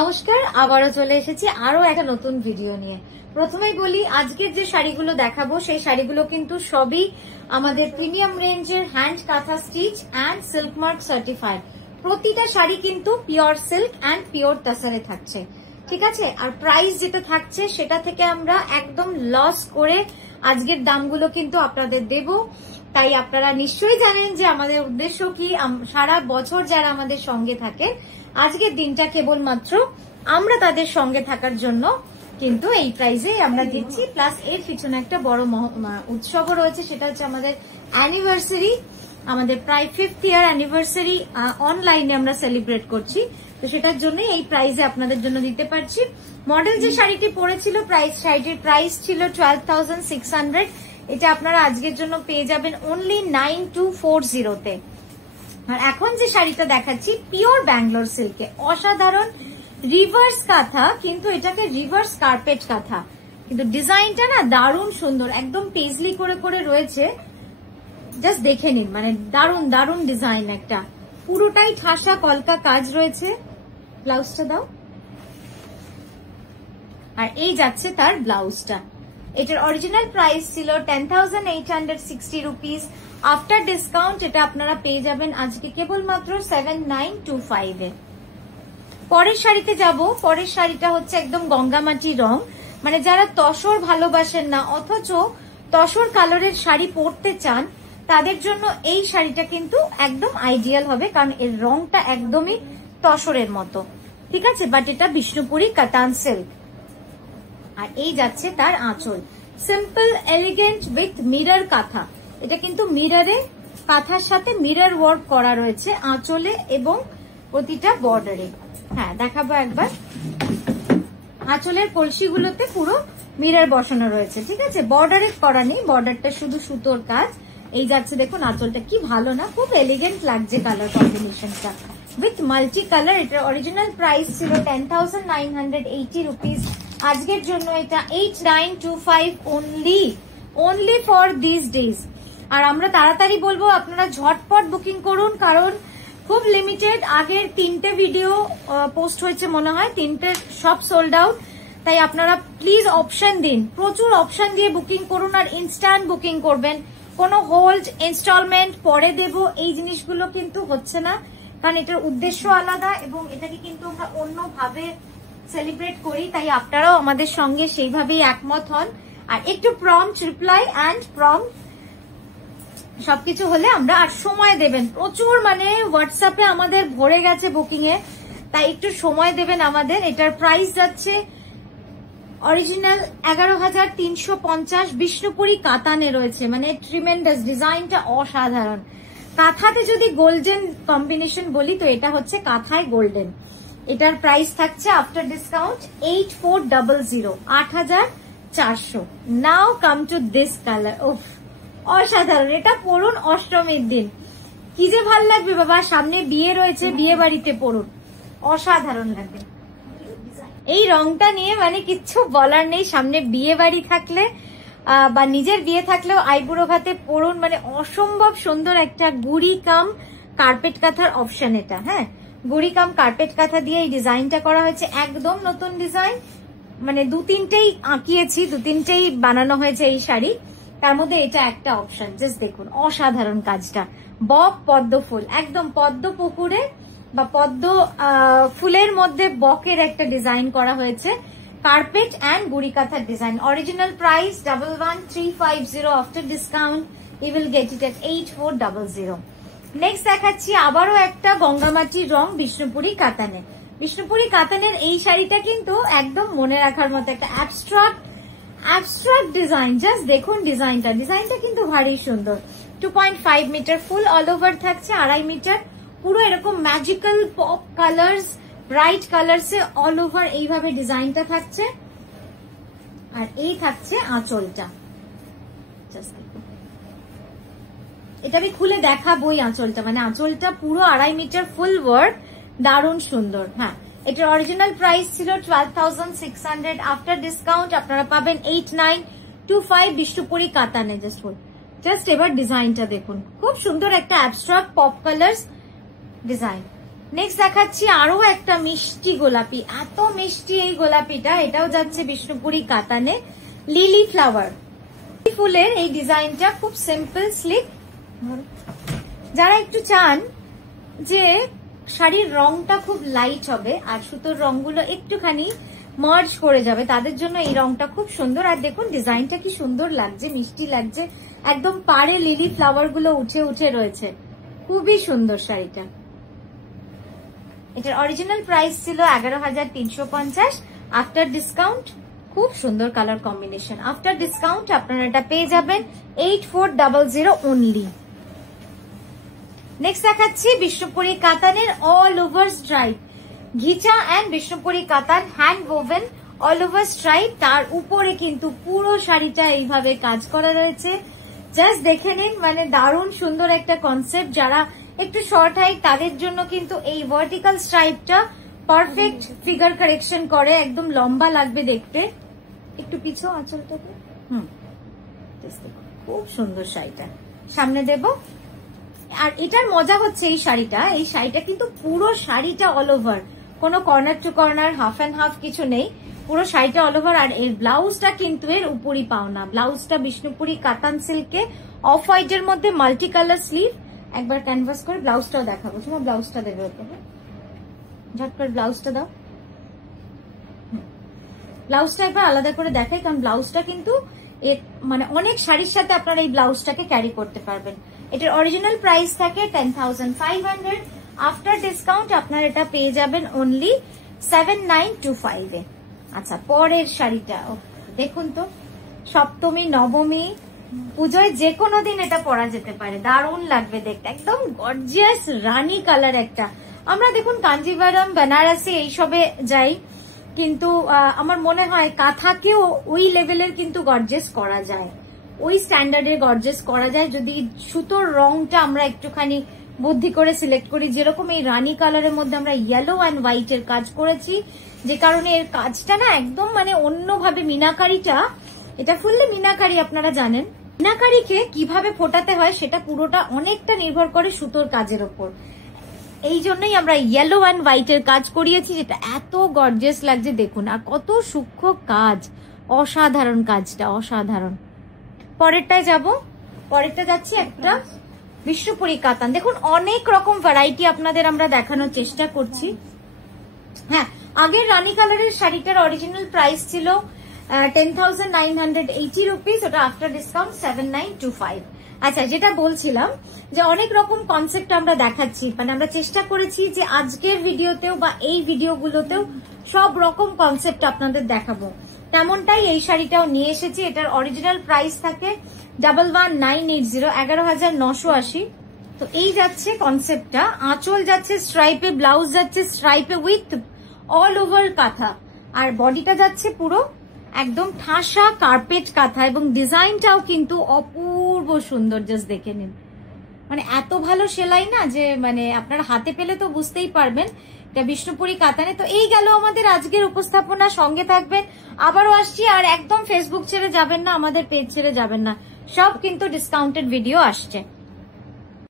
নমস্কার, আবারও চলে এসেছি আরো একটা নতুন ভিডিও নিয়ে। প্রথমেই বলি, আজকের যে শাড়িগুলো দেখাবো সেই শাড়িগুলো কিন্তু সবই আমাদের প্রিমিয়াম রেঞ্জের হ্যান্ড কাঁথা stitch and silk mark certified. প্রতিটা শাড়ি কিন্তু পিওর সিল্ক অ্যান্ড পিওর তাসারে থাকছে, ঠিক আছে। আর প্রাইস যেটা থাকছে সেটা থেকে আমরা একদম লস করে আজকের দামগুলো কিন্তু আপনাদের দেব। তাই আপনারা নিশ্চয়ই জানেন যে আমাদের উদ্দেশ্য কি। সারা বছর যারা আমাদের সঙ্গে থাকে, আজকের দিনটা কেবলমাত্র আমরা তাদের সঙ্গে থাকার জন্য কিন্তু এই প্রাইজে আমরা দিচ্ছি। প্লাস এর পিছনে একটা বড় উৎসবও রয়েছে, সেটা হচ্ছে আমাদের অ্যানিভার্সারি, আমাদের প্রায় 5th ইয়ার অ্যানিভার্সারি অনলাইনে আমরা সেলিব্রেট করছি। তো সেটার জন্য এই প্রাইজে আপনাদের জন্য দিতে পারছি। মডেল যে শাড়িটি পরেছিল, শাড়িটির প্রাইস ছিল 12,600। এটা আপনারা আজকের জন্য পেয়ে যাবেন অনলি 9240 তে। আর এখন যে শাড়িটা দেখাচ্ছি পিওর ব্যাঙ্গালোর সিল্কে, অসাধারণ রিভার্স কাঁথা, কিন্তু এটাকে রিভার্স কার্পেট কাঁথা, কিন্তু ডিজাইনটা না দারুণ সুন্দর, একদম পেজলি করে করে রয়েছে। জাস্ট দেখে নিন, মানে দারুণ দারুণ ডিজাইন, একটা পুরোটাই ঠাসা কলকা কাজ রয়েছে। ব্লাউজটা দাও। আর এই যাচ্ছে তার ব্লাউজটা। এটার অরিজিনাল প্রাইস ছিল 10,860 রুপিস। আফটার ডিসকাউন্ট এটা আপনারা পেয়ে যাবেন আজকে কেবলমাত্র 7,925 এ। পরের শাড়িতে যাব। পরের শাড়িটা হচ্ছে একদম গঙ্গামাটি রং, মানে যারা তসর ভালোবাসেন না অথচ তসর কালারের শাড়ি পরতে চান, তাদের জন্য এই শাড়িটা কিন্তু একদম আইডিয়াল হবে, কারণ এর রংটা একদমই তসরের মতো, ঠিক আছে। বাট এটা বিষ্ণুপুরি কাতান সিল্ক। আর এই যাচ্ছে তার আঁচল, সিম্পল এলিগেন্ট উইথ মিরর কাঁথা। এটা কিন্তু মিররে, কাঁথার সাথে মিরর ওয়ার্ক করা রয়েছে আঁচলে এবং প্রতিটা বর্ডারে। হ্যাঁ, দেখাবো একবার। আঁচলের কলসিগুলোতে পুরো মিরর বসানো রয়েছে, ঠিক আছে। বর্ডারে করা নেই, বর্ডারটা শুধু সুতোর কাজ। এই যাচ্ছে দেখুন আঁচলটা, কি ভালো না, খুব এলিগেন্ট লাগছে কালার কম্বিনেশনটা উইথ মাল্টি কালার। এটার অরিজিনাল প্রাইস ছিল 10,980 রুপিস। আজকের জন্য এটা 8,925 only for these days। আর আমরা তাড়াতাড়ি বলবো আপনারা ঝটপট বুকিং করুন, কারণ খুব লিমিটেড। আগের 3টে ভিডিও পোস্ট হয়েছে মনে হয়, 3টে সব সোল্ড আউট। তাই আপনারা প্লিজ অপশন দিন, প্রচুর অপশন দিয়ে বুকিং করুন আর ইনস্ট্যান্ট বুকিং করবেন। কোনো হোল্ড, ইনস্টলমেন্ট পরে দেব, এই জিনিসগুলো কিন্তু হচ্ছে না, কারণ এটার উদ্দেশ্য আলাদা এবং এটাকে কিন্তু আমরা অন্যভাবে সেলিব্রেট করি। তাই আপনারাও আমাদের সঙ্গে সেইভাবেই একমত হন। আর একটু প্রম্পট রিপ্লাই অ্যান্ড প্রম্পট সবকিছু হলে আমরা, আর সময় দেবেন প্রচুর, মানে হোয়াটসঅ্যাপে আমাদের ভরে গেছে বুকিং এ, তাই একটু সময় দেবেন আমাদের। এটার প্রাইস যাচ্ছে অরিজিনাল 11,350। বিষ্ণুপুরি কাতানে রয়েছে, মানে ট্রিমেন্ডাস, ডিজাইনটা অসাধারণ। কাঁথাতে যদি গোল্ডেন কম্বিনেশন বলি তো এটা হচ্ছে কাঁথায় গোল্ডেন। এটার প্রাইস থাকছে after discount 8,400, 8,400। Now come to this colour, ওফ অসাধারণ। এটা পরুন অষ্টমীর দিন, কি যে ভাল লাগবে বাবা। সামনে বিয়ে রয়েছে, বিয়ে বাড়িতে পরুন, অসাধারণ লাগবে। এই রংটা নিয়ে মানে কিচ্ছু বলার নেই। সামনে বিয়ে বাড়ি থাকলে বা নিজের বিয়ে থাকলেও আইবুড়ো ভাতে পরুন, মানে অসম্ভব সুন্দর একটা গুড়ি কাম কার্পেট কাঁথার অপশন এটা। হ্যাঁ, গুড়ি কাম কার্পেট কাঁথা দিয়ে এই ডিজাইনটা করা হয়েছে, একদম নতুন ডিজাইন। মানে 2-3টেই আঁকিয়েছি, 2-3টেই বানানো হয়েছে এই শাড়ি, তার মধ্যে এটা একটা অপশন। জাস্ট দেখুন অসাধারণ কাজটা। বক পদ্ম ফুল, একদম পদ্ম পুকুরে বা পদ্ম ফুলের মধ্যে বকের একটা ডিজাইন করা হয়েছে, কার্পেট অ্যান্ড গুড়ি কাঁথার design. Original price 11,350। After discount you will get it at 8,400। Next দেখাচ্ছি আবারও একটা গঙ্গামাটির রং, বিষ্ণুপুরি কাতানে। বিষ্ণুপুরি কাতানের এই শাড়িটা কিন্তু একদম মনে রাখার মতো একটা অ্যাবস্ট্রাক্ট ডিজাইন। জাস্ট দেখুন ডিজাইনটা কিন্তু ভারী সুন্দর। 2.5 মিটার ফুল অল ওভার থাকছে, 2.5 মিটার পুরো এরকম magical pop colours, bright colours এ অল ওভার এইভাবে ডিজাইনটা থাকছে। আর এই থাকছে আঁচলটা, জাস্ট দেখুন। এটা আমি খুলে দেখাবোই আঁচলটা, মানে আঁচলটা পুরো 2.5 মিটার ফুল ওয়ার্ক, দারুণ সুন্দর। হ্যাঁ, এটার অরিজিনাল প্রাইস ছিল 12,600। আফটার ডিসকাউন্ট আপনারা পাবেন 8,925 বিষ্ণুপুরি কাতানে। জাস্ট এবার ডিজাইনটা দেখুন, খুব সুন্দর একটা abstract pop colours design. Next দেখাচ্ছি আরো একটা মিষ্টি গোলাপি, এত মিষ্টি এই গোলাপিটা। এটাও যাচ্ছে বিষ্ণুপুরি কাতানে, লিলি ফ্লাওয়ার ফুলের এই ডিজাইনটা, খুব সিম্পল স্লিক। যারা একটু চান যে শাড়ির রংটা খুব লাইট হবে আর সুতোর রংগুলো একটুখানি মার্জ করে যাবে, তাদের জন্য এই রংটা খুব সুন্দর। আর দেখুন ডিজাইনটা কি সুন্দর লাগছে, মিষ্টি লাগছে, একদম পাড়ে লিলি ফ্লাওয়ার গুলো উঠে উঠে রয়েছে, খুবই সুন্দর শাড়িটা। এটার অরিজিনাল প্রাইস ছিল 11,350, আফটার ডিসকাউন্ট খুব সুন্দর কালার কম্বিনেশন। আফটার ডিসকাউন্ট আপনারা এটা পেয়ে যাবেন 8400 অনলি। নেক্সট দেখাচ্ছি বিষ্ণুপুরি কাতানের অল ওভার স্ট্রাইপ, ঘিচা and Bishnupuri katan hand woven all over stripe. তার উপরে কিন্তু পুরো শাড়িটা এইভাবে কাজ করা রয়েছে, জাস্ট দেখে নিন, মানে দারুণ সুন্দর একটা কনসেপ্ট। যারা একটু শর্ট হাইট তাদের জন্য কিন্তু এই ভার্টিক্যাল স্ট্রাইপটা পারফেক্ট ফিগার কারেকশন করে, একদম লম্বা লাগবে দেখতে। একটু পিছু আঁচলটাকে, খুব সুন্দর শাড়িটা সামনে দেব। আর এটার মজা হচ্ছে এই শাড়িটা কিন্তু পুরো শাড়িটা অল ওভার, কোনো corner to corner, half and half কিছু নেই, পুরো শাড়িটা অল ওভার। আর এর ব্লাউজটা কিন্তু এর উপরই পাওনা, ব্লাউজটা বিষ্ণুপুরি কাতান সিল্কে অফ হোয়াইট এর মধ্যে মাল্টি কালার স্লিভ। একবার ক্যানভাস করে ব্লাউজটাও দেখাবো, তোমার ব্লাউজটা দেবে ওকে, ঝট করে ব্লাউজটা দাও। ব্লাউজটা একবার আলাদা করে দেখাই, কারণ ব্লাউজটা কিন্তু মানে অনেক শাড়ির সাথে আপনারা এই ব্লাউজটাকে ক্যারি করতে পারবেন। এটার অরিজিনাল প্রাইস থাকে 10,500, আফটার ডিসকাউন্ট আপনারা এটা পেয়ে যাবেন অনলি 7,925 এ। আচ্ছা, পরের শাড়িটা দেখুন তো, সপ্তমী নবমী পুজোয় যে কোনো দিন এটা পরা যেতে পারে, দারুণ লাগবে দেখতে, একদম গর্জিয়াস রানী কালার একটা। আমরা দেখুন কাঞ্জিভারম, বেনারসি এইসবে যাই, কিন্তু আমার মনে হয় কাঁথাকেও ওই লেভেলের কিন্তু গর্জিয়াস করা যায়, ওই স্ট্যান্ডার্ডের গর্জিয়াস করা যায় যদি সুতোর রংটা আমরা একটুখানি বুদ্ধি করে সিলেক্ট করি। যেরকম এই রানী কালারের মধ্যে আমরা ইয়েলো অ্যান্ড হোয়াইট এর কাজ করেছি, যে কারণে এর কাজটা না একদম মানে অন্যভাবে, মিনাকারিটা, এটা ফুললি মিনাকারি আপনারা জানেন। মিনাকারিকে কিভাবে ফোটাতে হয় সেটা পুরোটা অনেকটা নির্ভর করে সুতোর কাজের ওপর। এই জন্যই আমরা ইয়েলো অ্যান্ড হোয়াইট এর কাজ করিয়েছি, যেটা এত গর্জিয়াস লাগছে দেখুন, আর কত সূক্ষ্ম কাজ, অসাধারণ কাজটা, অসাধারণ। পরেরটায় যাব, পরেরটা যাচ্ছি একটা বিষ্ণুপুরি কাতান। দেখুন অনেক রকম ভ্যারাইটি আপনাদের আমরা দেখানোর চেষ্টা করছি। হ্যাঁ, আগের রানী কালারের শাড়িটার অরিজিনাল প্রাইস ছিল 10,980 রুপিস, ওটা আফটার ডিসকাউন্ট 7,925। আচ্ছা, যেটা বলছিলাম যে অনেক রকম কনসেপ্ট আমরা দেখাচ্ছি, মানে আমরা চেষ্টা করেছি যে আজকের ভিডিওতেও বা এই ভিডিওগুলোতেও সব রকম কনসেপ্ট আপনাদের দেখাবো, তেমনটাই এই শাড়িটাও নিয়ে এসেছি। এটার অরিজিনাল প্রাইস থাকে 11,980, 11,980। তো এই যাচ্ছে কনসেপ্টটা, আঁচল যাচ্ছে স্ট্রাইপে, ব্লাউজ যাচ্ছে স্ট্রাইপে উইথ অল ওভার কাঁথা, আর বডিটা যাচ্ছে পুরো একদম ঠাসা কার্পেট কাঁথা, এবং ডিজাইনটাও কিন্তু অপূর্ব সুন্দর, জাস্ট দেখে নিন, মানে এত ভালো সেলাই না যে মানে আপনারা হাতে পেলে তো বুঝতেই পারবেন এটা বিষ্ণুপুরি কাতানে। তো এই গেল আমাদের আজকের উপস্থাপনা, সঙ্গে থাকবেন, আবারও আসছি। আর একদম ফেসবুক ছেড়ে যাবেন না, আমাদের পেজ ছেড়ে যাবেন না, সব কিন্তু ডিসকাউন্টেড ভিডিও আসছে।